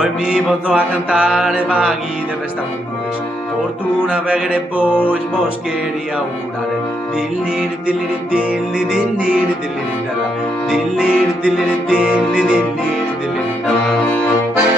Hoy mi volto a cantare vaghi de festa con vos. Fortuna vegere vos, vos quería augurare. Dilliri, dilliri, dilli, dilliri, dilliri, dalla. Dilliri, dilliri, dilli, dilliri, dilliri, dalla.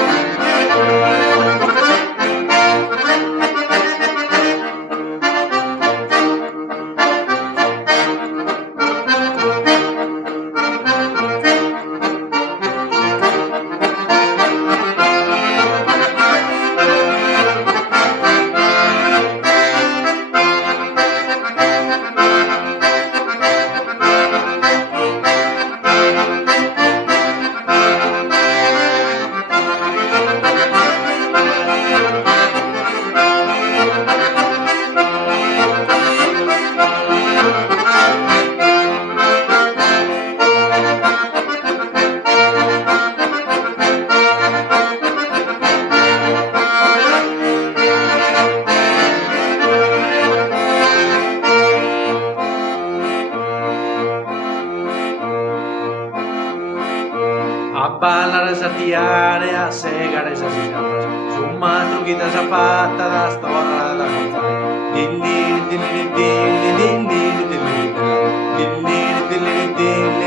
A ballare, a tirare, a segare, a sciare. Su una trucchita fatta da storia da contare. Dilliri, dilliri, dilli, dilliri, dilliri, dilliri, dilliri, dilliri,